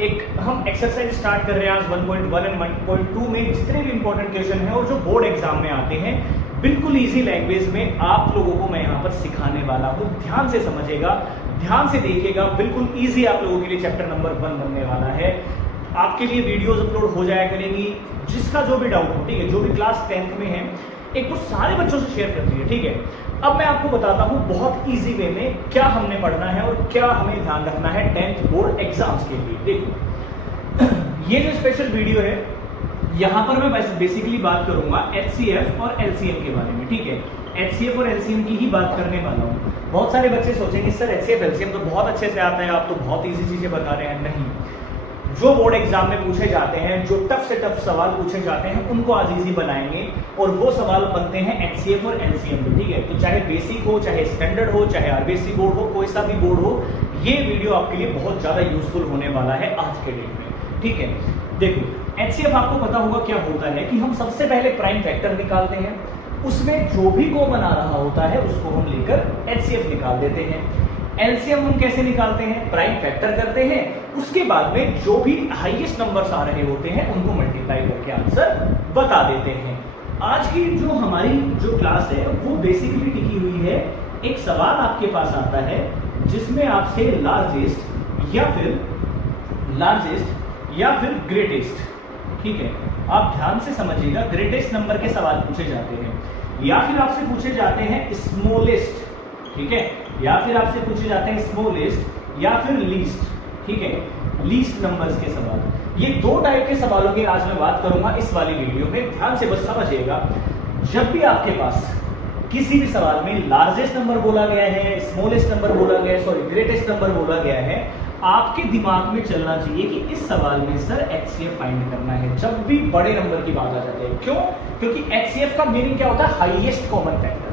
एक हम exercise start कर रहे हैं आज 1.1 एंड 1.2 में जितने भी इंपॉर्टेंट क्वेश्चन हैं और जो बोर्ड एग्जाम में आते हैं बिल्कुल इजी लैंग्वेज में आप लोगों को मैं यहाँ पर सिखाने वाला हूँ। ध्यान से समझिएगा, ध्यान से देखिएगा, बिल्कुल इजी आप लोगों के लिए चैप्टर नंबर 1 बनने वाला है। आपके लिए वीडियोस अपलोड हो जाया करेंगी, जिसका जो भी डाउट हो, ठीक है, जो भी क्लास 10th में है एक तो सारे बच्चों से शेयर कर दीजिए, ठीक है। अब मैं आपको बताता हूँ बहुत इजी वे में क्या हमने पढ़ना है और क्या हमें ध्यान रखना है 10th बोर्ड एग्जाम्स के लिए। देखो ये जो स्पेशल वीडियो है यहाँ पर मैं बेसिकली बात करूंगा HCF और LCM के बारे में, ठीक है। HCF और LCM की ही बात करने वाला हूँ। बहुत सारे बच्चे सोचेंगे सर HCF LCM तो बहुत अच्छे से आता है, आप तो बहुत इजी चीजें बता रहे हैं। नहीं, जो बोर्ड एग्जाम में पूछे जाते हैं, जो टफ से टफ सवाल पूछे जाते हैं उनको आज इजी बनाएंगे और वो सवाल बनते हैं HCF और LCM में, ठीक है। तो चाहे बेसिक हो, चाहे स्टैंडर्ड हो, चाहे RBC बोर्ड हो, कोई सा भी बोर्ड हो, ये वीडियो आपके लिए बहुत ज्यादा यूजफुल होने वाला है आज के डेट में, ठीक है। देखो HCF आपको पता होगा क्या होता है कि हम सबसे पहले प्राइम फैक्टर निकालते हैं, उसमें जो भी कॉमन आ रहा होता है उसको हम लेकर HCF निकाल देते हैं। LCM हम कैसे निकालते हैं? प्राइम फैक्टर करते हैं, उसके बाद में जो भी हाईएस्ट नंबर्स आ रहे होते हैं उनको मल्टीप्लाई करके आंसर बता देते हैं। आज की जो हमारी जो क्लास है वो बेसिकली टिकी हुई है, एक सवाल आपके पास आता है जिसमें आपसे लार्जेस्ट या फिर ग्रेटेस्ट, ठीक है, आप ध्यान से समझिएगा, ग्रेटेस्ट नंबर के सवाल पूछे जाते हैं या फिर आपसे पूछे जाते हैं स्मॉलेस्ट, ठीक है, या फिर आपसे पूछे जाते हैं स्मॉलेस्ट या फिर लीस्ट, ठीक है, लीस्ट नंबर्स के सवाल। ये दो टाइप के सवालों की आज मैं बात करूंगा इस वाली वीडियो में। ध्यान से बस समझिएगा, जब भी आपके पास किसी भी सवाल में लार्जेस्ट नंबर बोला गया है, स्मॉलेस्ट नंबर बोला गया है, सॉरी ग्रेटेस्ट नंबर बोला गया है, आपके दिमाग में चलना चाहिए कि इस सवाल में सर HCF फाइंड करना है। जब भी बड़े नंबर की बात आ जाती है, क्यों? क्योंकि HCF का मीनिंग क्या होता है? Highest common factor.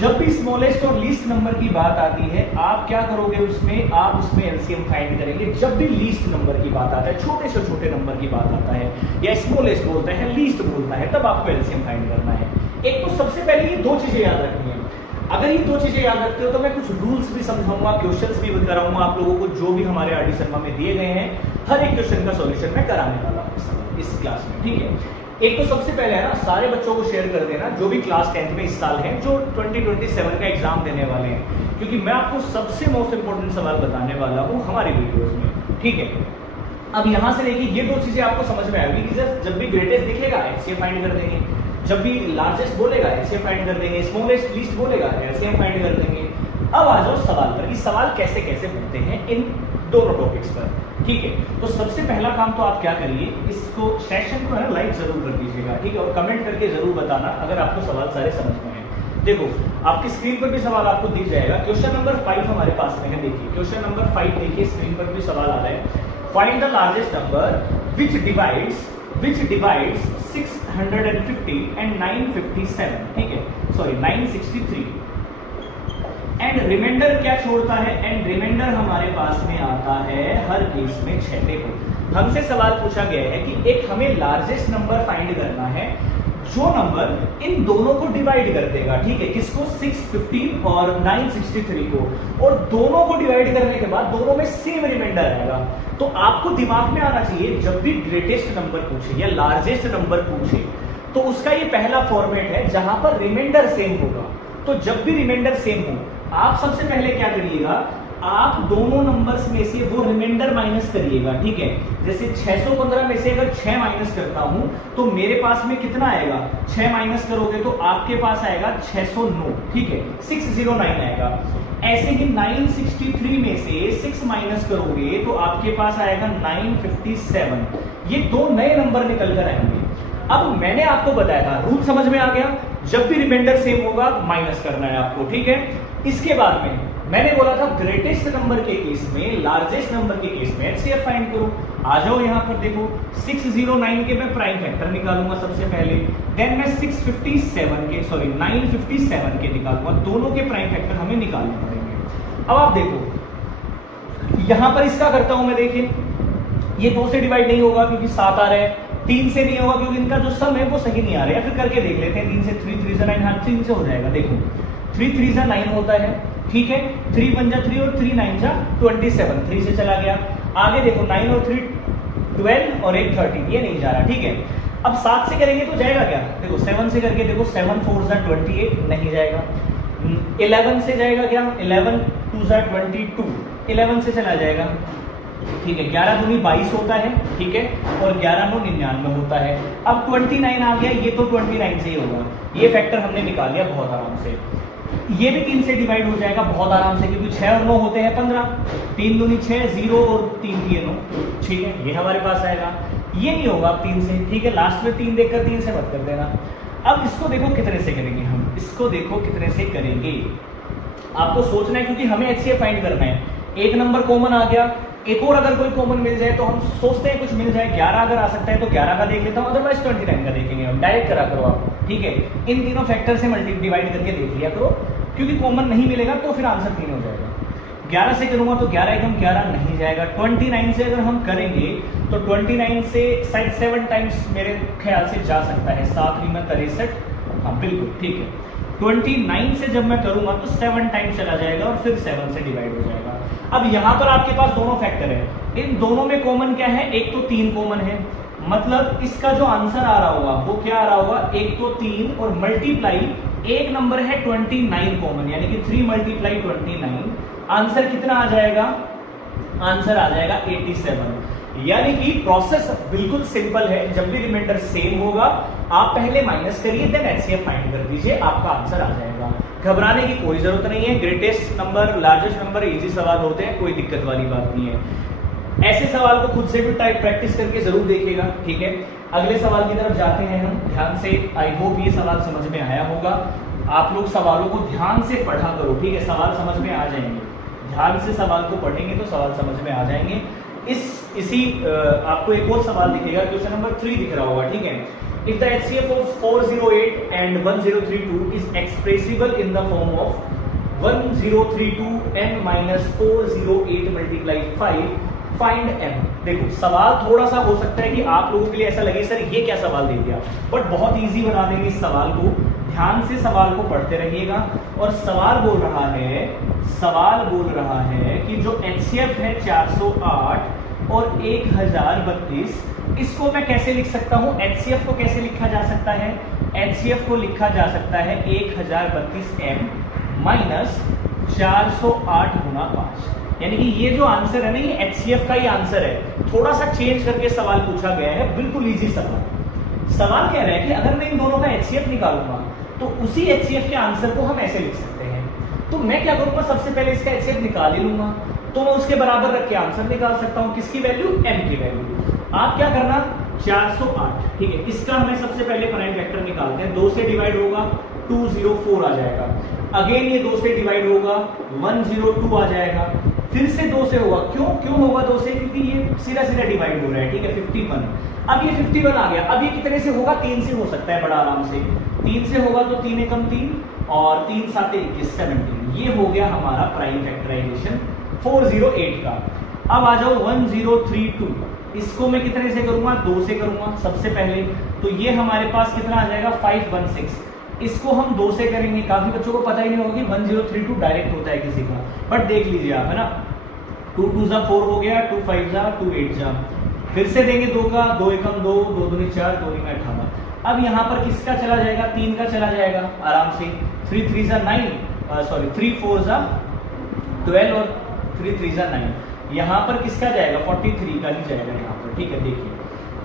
जब भी स्मॉलेस्ट और लीस्ट नंबर की बात आती है, आप क्या करोगे उसमें? आप उसमें LCM फाइंड करेंगे। जब भी लीस्ट नंबर की बात आता है, छोटे से छोटे नंबर की बात आता है या स्मॉलेस्ट बोलता है, लीस्ट बोलता है, तब आपको LCM फाइंड करना है। एक तो सबसे पहले ये दो चीजें याद रखनी है। अगर ये दो चीजें याद रखते हो तो मैं कुछ रूल्स भी समझाऊंगा, क्वेश्चंस भी कराऊंगा आप लोगों को, जो भी हमारे RD शर्मा में दिए गए हैं, हर एक क्वेश्चन का सॉल्यूशन मैं कराने वाला हूँ इस क्लास में, ठीक है। एक तो सबसे पहले है ना, सारे बच्चों को शेयर कर देना जो भी क्लास 10th में इस साल हैं, जो 2027 का एग्जाम देने वाले हैं, क्योंकि मैं आपको सबसे मोस्ट इंपोर्टेंट सवाल बताने वाला हूँ हमारी वीडियोस में, ठीक है। अब यहाँ से लेके ये दो चीजें आपको समझ में आएगी कि जब भी ग्रेटेस्ट दिखेगा HCF फाइंड कर देंगे, जब भी लार्जेस्ट बोलेगा HCF फाइंड कर देंगे, स्मॉलेस्ट लीस्ट बोलेगा LCM फाइंड कर देंगे। अब आ जाओ सवाल पर, इस सवाल कैसे कैसे बनते हैं इन दोनों टॉपिक्स पर, ठीक है। तो सबसे पहला काम तो आप क्या करिए, इसको सेशन को है ना लाइक जरूर कर दीजिएगा, ठीक है, और कमेंट करके जरूर बताना अगर आपको सवाल सारे समझ में आए। देखो आपकी स्क्रीन पर भी सवाल आपको दिख जाएगा। क्वेश्चन नंबर 5 हमारे पास में है, देखिए क्वेश्चन नंबर 5 देखिए, स्क्रीन पर भी सवाल आ रहा है। Find the largest number which divides 650 and 957, ठीक है, सॉरी 963 एंड रिमाइंडर क्या छोड़ता है? एंड रिमाइंडर हमारे पास में आता है हर केस में 6। देखो हमसे सवाल पूछा गया है कि एक हमें लार्जेस्ट नंबर फाइंड करना है जो नंबर इन दोनों को डिवाइड कर देगा, ठीक है, किसको? 650 और 963 को, और दोनों को डिवाइड करने के बाद दोनों में सेम रिमाइंडर आएगा। तो आपको दिमाग में आना चाहिए, जब भी ग्रेटेस्ट नंबर पूछे या लार्जेस्ट नंबर पूछे तो उसका ये पहला फॉर्मेट है जहां पर रिमाइंडर सेम होगा। तो जब भी रिमाइंडर सेम हो, आप सबसे पहले क्या करिएगा, आप दोनों नंबर्स में से वो रिमाइंडर माइनस करिएगा, ठीक है। जैसे 615 में से अगर 6 माइनस करता हूं तो मेरे पास में कितना आएगा? 6 माइनस करोगे तो आपके पास आएगा 609, ठीक है, 609 आएगा। ऐसे ही 963 में से 6 माइनस करोगे तो आपके पास आएगा 957। ये दो नए नंबर निकल कर आएंगे। अब मैंने आपको बताया था, रूल समझ में आ गया, जब भी रिमाइंडर सेम होगा माइनस करना है आपको, ठीक है। इसके बाद में मैंने बोला था ग्रेटेस्ट नंबर के केस में, लार्जेस्ट नंबर के केस में HCF फाइंड करो। आ जाओ यहाँ पर देखो, 609 के मैं प्राइम फैक्टर निकालूंगा सबसे पहले, देन मैं 957 के निकालूंगा। दोनों के प्राइम फैक्टर हमें निकालने पड़ेंगे। अब आप देखो यहां पर इसका करता हूं मैं, देखिए ये 2 से डिवाइड नहीं होगा क्योंकि 7 आ रहा है, 3 से नहीं होगा क्योंकि इनका जो सम है वो सही नहीं आ रहा है। फिर करके देख लेते हैं, 3 से 3, 3 से 9, हाँ 3 से हो जाएगा। देखो 3 3 से 9 होता है, ठीक है, 3 1 जा 3 और 3 9 जा 27, 3 से चला गया। आगे देखो 9 और 3 12 और 1 13, ये नहीं जा रहा, ठीक है। अब 7 से करेंगे तो जाएगा क्या, देखो 7 से करके देखो 7 4 ज़ा 28, नहीं जाएगा। 11 से जाएगा क्या, 11 2 ज़ा 22, 11 से चला जाएगा, ठीक है। 11 दूनी 22 होता है, ठीक है, और 11 9 99 होता है। अब 29 आ गया, ये तो 29 से ही होगा, ये फैक्टर हमने निकाल लिया बहुत आराम से। ये भी 3 से डिवाइड हो जाएगा बहुत आराम से, क्योंकि 6 और 9 होते हैं 15, 3 दूनी 6, 0 और 3 की 9, ठीक है, ये हमारे पास आएगा। ये नहीं होगा अब 3 से, ठीक है, लास्ट में 3 देखकर 3 से मत कर देना। अब इसको देखो कितने से करेंगे हम, इसको देखो कितने से करेंगे, आपको सोचना है, क्योंकि हमें HCF फाइंड करना है। एक नंबर कॉमन आ गया, एक और अगर कोई कॉमन मिल जाए तो हम सोचते हैं कुछ मिल जाए। 11 अगर आ सकता है तो 11 का देख लेता हूँ, अदरवाइज 29 का देखेंगे हम। डायरेक्ट करा करो आप, ठीक है, इन तीनों फैक्टर से डिवाइड करके देख लिया करो, क्योंकि कॉमन नहीं मिलेगा तो फिर आंसर 3 हो जाएगा। 11 से करूंगा तो 11 एकदम 11 नहीं जाएगा। 29 से अगर हम करेंगे तो 29 से शायद 7 टाइम्स मेरे ख्याल से जा सकता है, 7 में 63, हाँ बिल्कुल ठीक है। 29 से जब मैं करूंगा तो 7 टाइम्स चला जाएगा और फिर 7 से डिवाइड हो जाएगा। अब यहाँ पर आपके पास दोनों फैक्टर है, इन दोनों में कॉमन क्या है, एक तो 3 कॉमन है, मतलब इसका जो आंसर आ रहा होगा वो क्या आ रहा होगा, एक तो 3 और मल्टीप्लाई एक नंबर है 29 कॉमन, यानी कि 3 मल्टीप्लाई 29, आंसर कितना आ जाएगा, आंसर आ जाएगा 87। यानी कि प्रोसेस बिल्कुल सिंपल है, जब भी रिमाइंडर सेम होगा आप पहले माइनस करिए देन HCF फाइंड कर दीजिए, आपका आंसर आ जाएगा। घबराने की कोई जरूरत नहीं है, greatest number largest number easy सवाल होते हैं, कोई दिक्कत वाली बात नहीं है। ऐसे सवाल को खुद से भी टाइप प्रैक्टिस करके जरूर देखिएगा, ठीक है। अगले सवाल की तरफ जाते हैं हम ध्यान से। आई होप ये सवाल समझ में आया होगा। आप लोग सवालों को ध्यान से पढ़ा करो, ठीक है, सवाल समझ में आ जाएंगे। ध्यान से सवाल को पढ़ेंगे तो सवाल समझ में आ जाएंगे। इसी आपको एक और सवाल दिखेगा, क्वेश्चन नंबर 3 दिख रहा होगा, ठीक है। If the HCF of 408 and 1032 is expressible in the form of 1032 n minus 408 multiply 5, find m। देखो सवाल थोड़ा सा हो सकता है कि आप लोगों के लिए ऐसा लगे सर ये क्या सवाल दे दिया, बट बहुत इजी बना देंगे इस सवाल को। ध्यान से सवाल को पढ़ते रहिएगा। और सवाल बोल रहा है कि जो HCF है 408 और 1032, इसको मैं कैसे लिख सकता हूं, HCF को कैसे लिखा जा सकता है, HCF को लिखा जा सकता है 1032m माइनस 408 गुना 5। यानी कि ये जो आंसर है ना, ये HCF का ही आंसर है, थोड़ा सा चेंज करके सवाल पूछा गया है, बिल्कुल इजी सवाल कह रहा है कि अगर मैं इन दोनों का HCF निकालूंगा तो उसी HCF के आंसर को हम ऐसे लिख सकते हैं। तो मैं क्या करूंगा, सबसे पहले इसका HCF निकाल ही लूंगा, तो मैं उसके बराबर रख के आंसर निकाल सकता हूं। किसकी वैल्यू, m की वैल्यू। आप क्या करना, 408, ठीक है, इसका हमें सबसे पहले प्राइम फैक्टर निकालते हैं। 2 से डिवाइड होगा 204 आ जाएगा, अगेन ये 2 से डिवाइड होगा 102 आ जाएगा, फिर से 2 से होगा, क्यों होगा 2 से, क्योंकि ये सीधा डिवाइड हो रहा है, ठीक है, 51। अब ये 51 आ गया, अब ये कितने से होगा, 3 से हो सकता है बड़ा आराम से। 3 से होगा तो 3 एकम 3 और 3 7 21 17, ये हो गया हमारा प्राइम फैक्टराइजेशन 408 का। अब आ जाओ 1032, इसको मैं कितने से करूंगा, 2 से करूंगा सबसे पहले, तो ये हमारे पास कितना आ जाएगा 516। इसको हम 2 से करेंगे, काफी बच्चों को पता ही नहीं होगा कि 1032 डायरेक्ट होता है किसी का, बट देख लीजिए आप, है ना। 2 2 जा 4 हो गया, 2 5 जा 2 8 जा, फिर से देंगे 2 का, 2 एकम 2, 2 दूनी 4, 2 में 18। अब यहाँ पर किसका चला जाएगा, 3 का चला जाएगा आराम से, 3 3 जा 9, सॉरी 3 4 जा 12 और 3 3 जा 9। यहाँ पर किसका जाएगा, 43 का ही जाएगा यहाँ पर, ठीक है। देखिए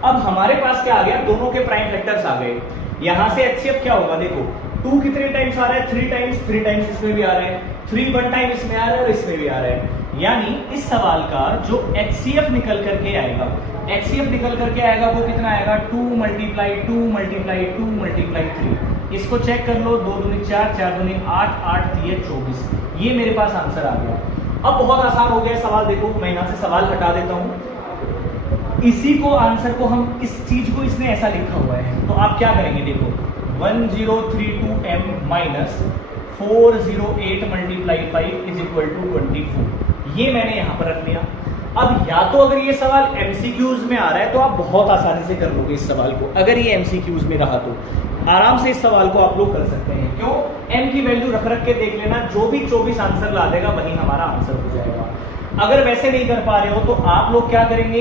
अब हमारे पास क्या आ गया, दोनों के प्राइम फैक्टर्स आ गए। यहाँ से HCF क्या होगा, देखो 2 कितने टाइम्स आ रहा है, 3 टाइम्स, 3 टाइम्स इसमें भी आ रहा है, 3 1 टाइम इसमें आ रहा है और इसमें भी आ रहा है। यानी इस सवाल का जो HCF निकल करके आएगा, HCF निकल करके आएगा वो कितना आएगा, 2 मल्टीप्लाई 2 मल्टीप्लाई 2 मल्टीप्लाई 3। इसको चेक कर लो, 2 दूनी 4, 4 दूनी 8, 8 3 24, ये मेरे पास आंसर आ गया। अब बहुत आसान हो गया सवाल, देखो मैं यहाँ से सवाल हटा देता हूँ, इसी को आंसर को हम, इस चीज को इसने ऐसा लिखा हुआ है, तो आप क्या करेंगे, देखो 1032m minus 408 multiply 5 is equal to 24, ये मैंने यहाँ पर रख लिया। अब या तो अगर ये सवाल MCQs में आ रहा है तो आप बहुत आसानी से कर लोगे इस सवाल को, अगर ये MCQs में रहा तो आराम से इस सवाल को आप लोग कर सकते हैं। क्यों, m की वैल्यू रख के देख लेना, जो भी 24 आंसर ला देगा वही हमारा आंसर हो जाएगा। अगर वैसे नहीं कर पा रहे हो तो आप लोग क्या करेंगे,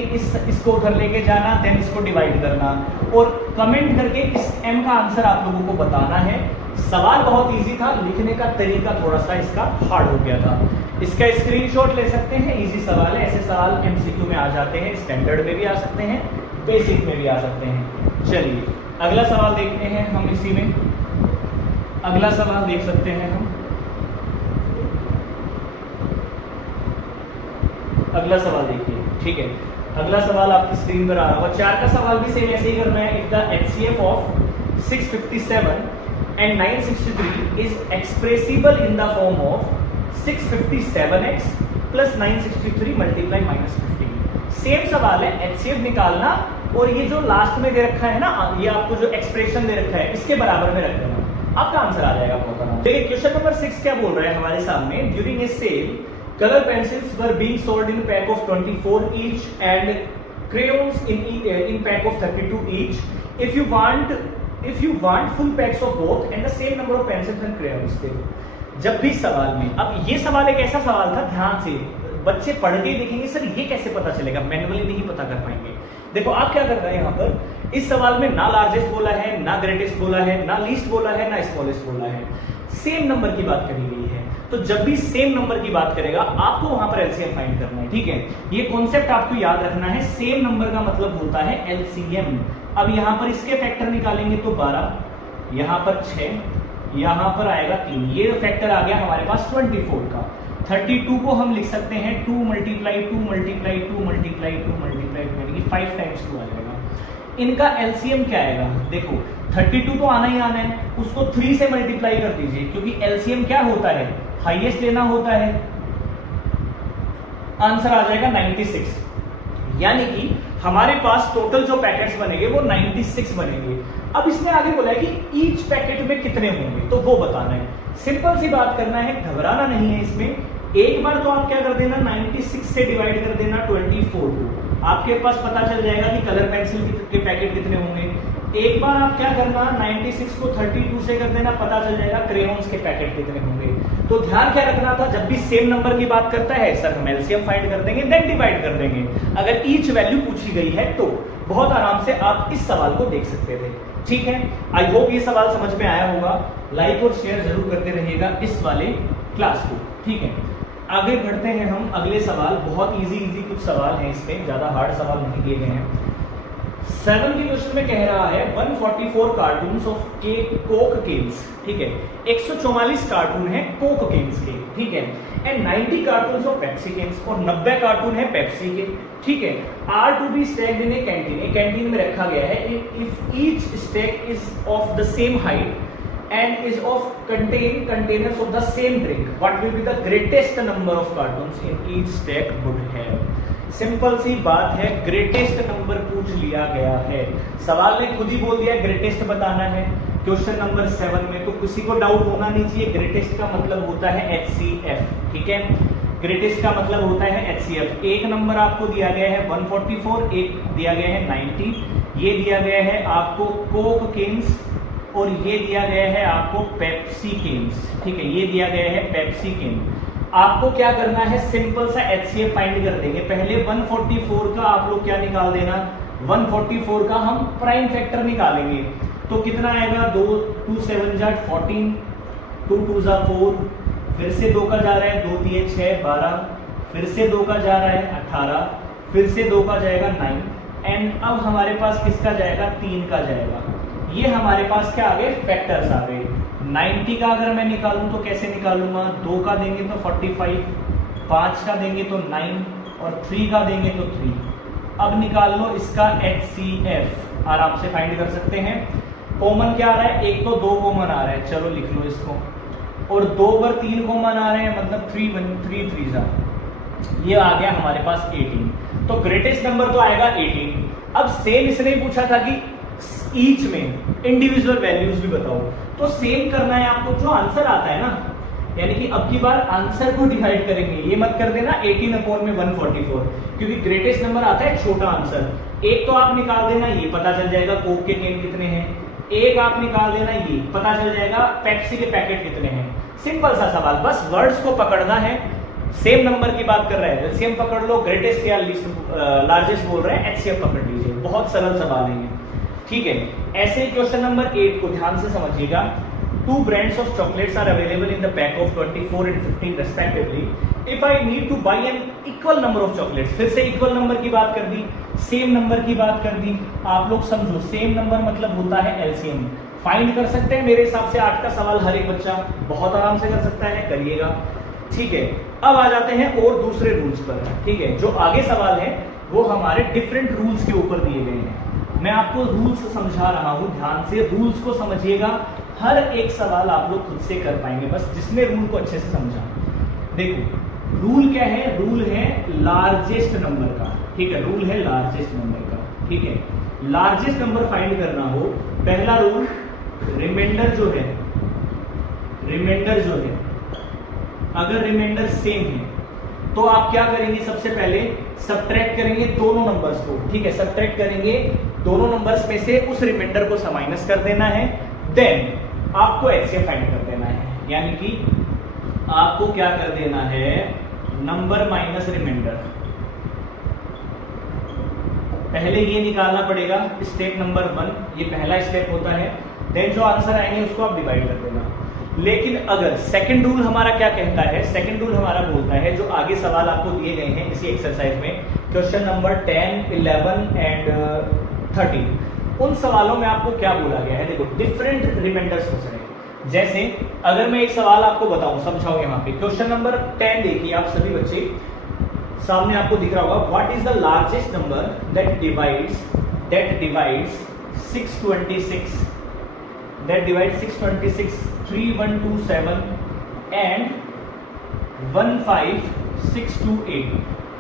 इसको उधर लेके जाना, देन इसको डिवाइड करना और कमेंट करके इस m का आंसर आप लोगों को बताना है। सवाल बहुत इजी था, लिखने का तरीका थोड़ा सा इसका हार्ड हो गया था। इसका स्क्रीनशॉट ले सकते हैं, इजी सवाल है। ऐसे सवाल एमसीक्यू में आ जाते हैं, स्टैंडर्ड में भी आ सकते हैं, बेसिक में भी आ सकते हैं। चलिए अगला सवाल देखते हैं हम। इसी में अगला सवाल देख सकते हैं हम। अगला सवाल देखिए, ठीक है। अगला सवाल आपकी स्क्रीन पर आ रहा होगा। 4 का सवाल भी सेम ऐसे ही करना है। If the HCF of 657 and 963 is expressible in the form of 657x plus 963 multiply minus 15। Same सवाल है, HCF निकालना और ये जो लास्ट में दे रखा है ना, ये आपको जो एक्सप्रेशन दे रखा है इसके बराबर में रख देना, आपका आंसर आ जाएगा बहुत आराम। देखिए क्वेश्चन नंबर 6 क्या बोल रहा है हमारे सामने। During a sale color pencils were being sold in pack of 24 each and crayons in pack of 32 each. If you want full packs of both and the same number of pencils and crayons। जब भी सवाल में, अब ये सवाल एक ऐसा सवाल था, ध्यान से बच्चे पढ़ के देखेंगे सर ये कैसे पता चलेगा, मैनुअली नहीं पता कर पाएंगे। देखो आप क्या कर रहे हैं यहाँ पर, इस सवाल में ना लार्जेस्ट बोला है, ना ग्रेटेस्ट बोला है, ना लीस्ट बोला है, ना स्मॉलेस्ट बोला है, सेम नंबर की बात करी गई है। तो जब भी सेम नंबर की बात करेगा आपको वहां पर एलसीएम फाइंड करना है, ठीक है। ये कॉन्सेप्ट आपको याद रखना है। सेम नंबर का मतलब होता है एलसीएम। अब यहां पर इसके फैक्टर निकालेंगे तो 12, यहां पर 6, यहां पर आएगा 3, ये फैक्टर आ गया हमारे पास 24 का। 32 को हम लिख सकते हैं 2 मल्टीप्लाई 2 मल्टीप्लाई 2 मल्टीप्लाई 2 मल्टीप्लाई 2 यानी कि 5 टाइम्स 2 आ जाएगा। इनका एलसीएम क्या आएगा, देखो 32 तो आना ही आना है, उसको 3 से मल्टीप्लाई कर दीजिए क्योंकि एलसीएम क्या होता है, हाईएस्ट लेना होता है। आंसर आ जाएगा 96, यानी कि हमारे पास टोटल जो पैकेट्स बनेंगे वो 96 बनेंगे। अब इसने आगे बोला है कि ईच पैकेट में कितने होंगे, तो वो बताना है। सिंपल सी बात करना है, घबराना नहीं है इसमें। एक बार तो आप क्या कर देना, 96 से डिवाइड कर देना 24 को, आपके पास पता चल जाएगा कि कलर पेंसिल के पैकेट कितने होंगे। एक बार आप क्या करना, 96 को 32 से कर देना, पता चल जाएगा क्रेयॉन्स के पैकेट कितने होंगे। तो ध्यान क्या रखना था, जब भी सेम नंबर की बात करता है सर हम एलसीएम फाइंड कर देंगे देन डिवाइड कर देंगे। अगर ईच वैल्यू पूछी गई है तो बहुत आराम से आप इस सवाल को देख सकते थे, ठीक है। आई होप ये सवाल समझ में आया होगा। लाइक और शेयर जरूर करते रहिएगा इस वाले क्लास को, ठीक है। आगे बढ़ते हैं हम। अगले सवाल बहुत इजी कुछ सवाल हैं, इसमें ज्यादा हार्ड सवाल नहीं दिए गए हैं। 7 के क्वेश्चन में कह रहा है 144 कार्टून्स ऑफ कोक केन्स, ठीक है। 144 कार्टून है कोक केन्स के, ठीक है। And 90 cartons of Pepsi cans, और 90 कार्टून है पेप्सी के, ठीक है। Are to be stacked in a canteen, एक कैंटीन में रखा गया है। If each stack is of the same height and is of containers of the same drink, what will be the greatest number of cartons in each stack would have। Simple सी बात है, greatest number पूछ लिया गया है। सवाल ने खुद ही बोल दिया ग्रेटेस्ट बताना है क्वेश्चन नंबर 7 में, तो किसी को डाउट होना नहीं चाहिए। ग्रेटेस्ट का मतलब होता है HCF, ठीक है। ग्रेटेस्ट का मतलब होता है HCF। एक नंबर आपको दिया गया है 144, एक दिया गया है 90, ये दिया गया है आपको कोक केन्स, और ये दिया गया है आपको पेप्सी केन्स, ठीक है। ये दिया गया है पेप्सी केन। आपको क्या करना है, सिंपल सा HCF फाइंड कर देंगे। पहले 144 का आप लोग क्या निकाल देना, 144 का हम प्राइम फैक्टर निकालेंगे तो कितना आएगा, 2 7 जा 14, 2 2 जा 4, फिर से 2 का जा रहा है, 2 3 6 12, फिर से 2 का जा रहा है 18, फिर से 2 का जाएगा 9, एंड अब हमारे पास किसका जाएगा, 3 का जाएगा। ये हमारे पास क्या आ गए, फैक्टर्स आ गए। 90 का अगर मैं निकालूं तो कैसे निकालूंगा, 2 का देंगे तो 45, 5 का देंगे तो 9, और 3 का देंगे तो 3। अब निकाल लो इसका HCF, आराम से फाइंड कर सकते हैं। कॉमन क्या आ रहा है, एक तो 2 कॉमन आ रहा है, चलो लिख लो इसको, और 2 पर 3 कॉमन आ रहे हैं, मतलब 3 3 जा, ये आ गया हमारे पास 18। तो ग्रेटेस्ट नंबर तो आएगा 18। अब सेम इसने पूछा था कि ईच में इंडिविजुअल वैल्यूज भी बताओ, तो सेम करना है आपको, जो आंसर आता है ना, यानी कि अब की बार आंसर को डिवाइड करेंगे। ये मत कर देना 18/144, क्योंकि ग्रेटेस्ट नंबर आता है छोटा आंसर। एक तो आप निकाल देना, ये पता चल जाएगा कोक के केन कितने हैं। एक आप निकाल देना, ये पता चल जाएगा पेप्सी के पैकेट कितने हैं। सिंपल सा सवाल, बस वर्ड्स को पकड़ना है, सेम नंबर की बात कर रहे हैं, एलसीएम पकड़ लो, ग्रेटेस्ट या लार्जेस्ट बोल रहे हैं, एचसीएफ पकड़ लीजिए। बहुत सरल सवाल है ये, ठीक है। ऐसे क्वेश्चन नंबर 8 को ध्यान से समझिएगा। 2 brands of chocolates are available in the pack of 24 and 15 respectively. If I need to buy an equal number of chocolates, फिर से इक्वल नंबर की बात कर दी, सेम नंबर की बात कर दी। आप लोग समझो, सेम नंबर मतलब होता है एलसीएम। फाइंड कर सकते हैं मेरे हिसाब से 8 का सवाल हर एक बच्चा बहुत आराम से कर सकता है, करिएगा, ठीक है। अब आ जाते हैं और दूसरे रूल्स पर, ठीक है। जो आगे सवाल है वो हमारे डिफरेंट रूल्स के ऊपर दिए गए हैं। मैं आपको रूल्स समझा रहा हूं, ध्यान से रूल्स को समझिएगा। हर एक सवाल आप लोग खुद से कर पाएंगे, बस जिसने रूल को अच्छे से समझा। देखो रूल क्या है, रूल है लार्जेस्ट नंबर का, ठीक है। रूल है लार्जेस्ट नंबर का, ठीक है। लार्जेस्ट नंबर फाइंड करना हो, पहला रूल, रिमाइंडर जो है, रिमाइंडर जो है, अगर रिमाइंडर सेम है तो आप क्या करेंगे, सबसे पहले सबट्रैक्ट करेंगे दोनों नंबर्स को, ठीक है। सबट्रैक्ट करेंगे दोनों नंबर्स में से उस रिमाइंडर को माइनस कर देना है, देन आपको एचसीएफ फाइंड कर देना है। यानी कि आपको क्या कर देना है, नंबर माइनस रिमाइंडर, पहले ये निकालना पड़ेगा स्टेप नंबर 1, ये पहला स्टेप होता है। देन जो आंसर आएंगे उसको आप डिवाइड कर देना। लेकिन अगर सेकंड रूल हमारा क्या कहता है, सेकंड रूल हमारा बोलता है, जो आगे सवाल आपको दिए गए हैं इसी एक्सरसाइज में, क्वेश्चन नंबर 10, 11 एंड 13, उन सवालों में आपको क्या बोला गया है। देखो डिफरेंट रिमाइंडर्स पूछ रहे हैं। जैसे अगर मैं एक सवाल आपको बताऊं, समझाऊं, यहाँ पे क्वेश्चन नंबर 10 देखिए आप सभी बच्चे, सामने आपको दिख रहा होगा, what is the largest number that divides 626 that divides 626, 3127 and 15628।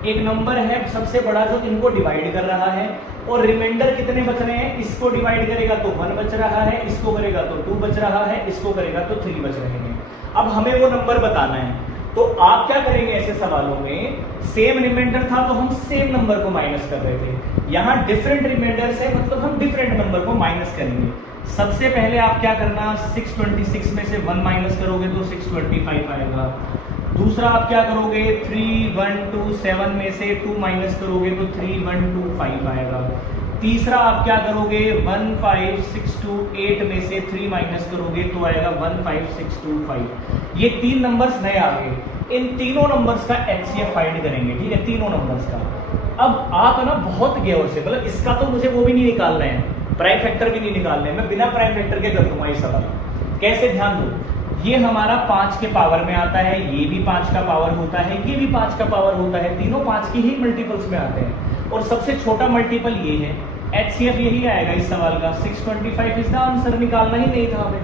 एक नंबर है सबसे बड़ा जो इनको डिवाइड कर रहा है, और रिमाइंडर कितने बच रहे हैं, इसको डिवाइड करेगा तो 1 बच रहा है, इसको करेगा तो 2 बच रहा है, इसको करेगा तो 3 बच रहे हैं। अब हमें वो नंबर बताना है, तो आप क्या करेंगे ऐसे सवालों में, सेम रिमाइंडर था तो हम सेम नंबर को माइनस कर रहे थे, यहां डिफरेंट रिमाइंडर्स है मतलब हम डिफरेंट नंबर को माइनस करेंगे। सबसे पहले आप क्या करना, 626 में से 1 माइनस करोगे तो 625 आएगा। दूसरा आप क्या करोगे, 3127 में से 2 माइनस करोगे तो 3125 आएगा। तीसरा आप क्या करोगे, 15628 में से 3 माइनस करोगे तो आएगा 15625। ये 3 नंबर्स नए आ गए, इन तीनों नंबर्स का एचसीएफ फाइंड करेंगे, ठीक है, तीनों नंबर्स का। अब आप ना बहुत गौर से, मतलब इसका तो मुझे वो भी नहीं निकालना है, प्राइम फैक्टर भी नहीं निकालने, मैं बिना प्राइम फैक्टर के कर दूंगा ये सवाल। कैसे, ध्यान दो, ये हमारा 5 के पावर में आता है, ये भी 5 का पावर होता है, ये भी 5 का पावर होता है, तीनों 5 की ही मल्टीपल्स में आते हैं, और सबसे छोटा मल्टीपल ये है, एचसीएफ यही आएगा इस सवाल का, 625 इज द आंसर, निकालना ही नहीं था हमें,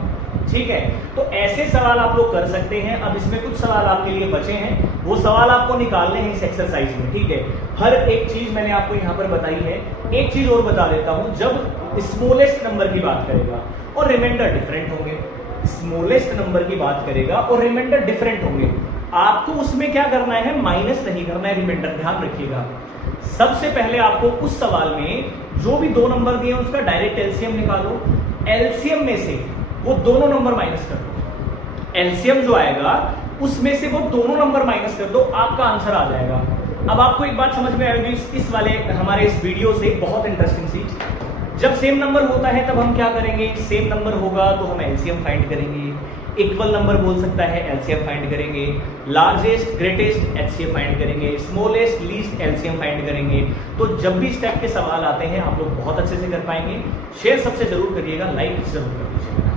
ठीक है। तो ऐसे सवाल आप लोग कर सकते हैं। अब इसमें कुछ सवाल आपके लिए बचे हैं, वो सवाल आपको निकालने हैं इस एक्सरसाइज में, ठीक है। हर एक चीज मैंने आपको यहाँ पर बताई है। एक चीज और बता देता हूं, जब स्मॉलेस्ट नंबर की बात करेगा और रिमाइंडर डिफरेंट होंगे, स्मॉलेस्ट नंबर की बात करेगा और रिमाइंडर डिफरेंट होंगे, आपको उसमें क्या करना है, माइनस नहीं करना है रिमाइंडर, ध्यान रखिएगा। सबसे पहले आपको उस सवाल में जो भी 2 नंबर दिए उसका डायरेक्ट एलसीएम निकालो, एलसीएम में से वो दोनों नंबर माइनस कर दो, एलसीएम जो आएगा उसमें से वो दोनों नंबर माइनस कर दो, आपका आंसर आ जाएगा। अब आपको एक बात समझ में आएगी इस वाले हमारे इस वीडियो से, बहुत इंटरेस्टिंग सी, जब सेम नंबर होता है तब हम क्या करेंगे, सेम नंबर होगा तो हम एलसीएम फाइंड करेंगे, इक्वल नंबर बोल सकता है एलसीएम फाइंड करेंगे, लार्जेस्ट ग्रेटेस्ट एचसीएफ फाइंड करेंगे, स्मॉलेस्ट लीस्ट एलसीएम फाइंड करेंगे। तो जब भी इस टाइप के सवाल आते हैं आप लोग बहुत अच्छे से कर पाएंगे। शेयर सबसे जरूर करिएगा, लाइक जरूर कर दीजिएगा।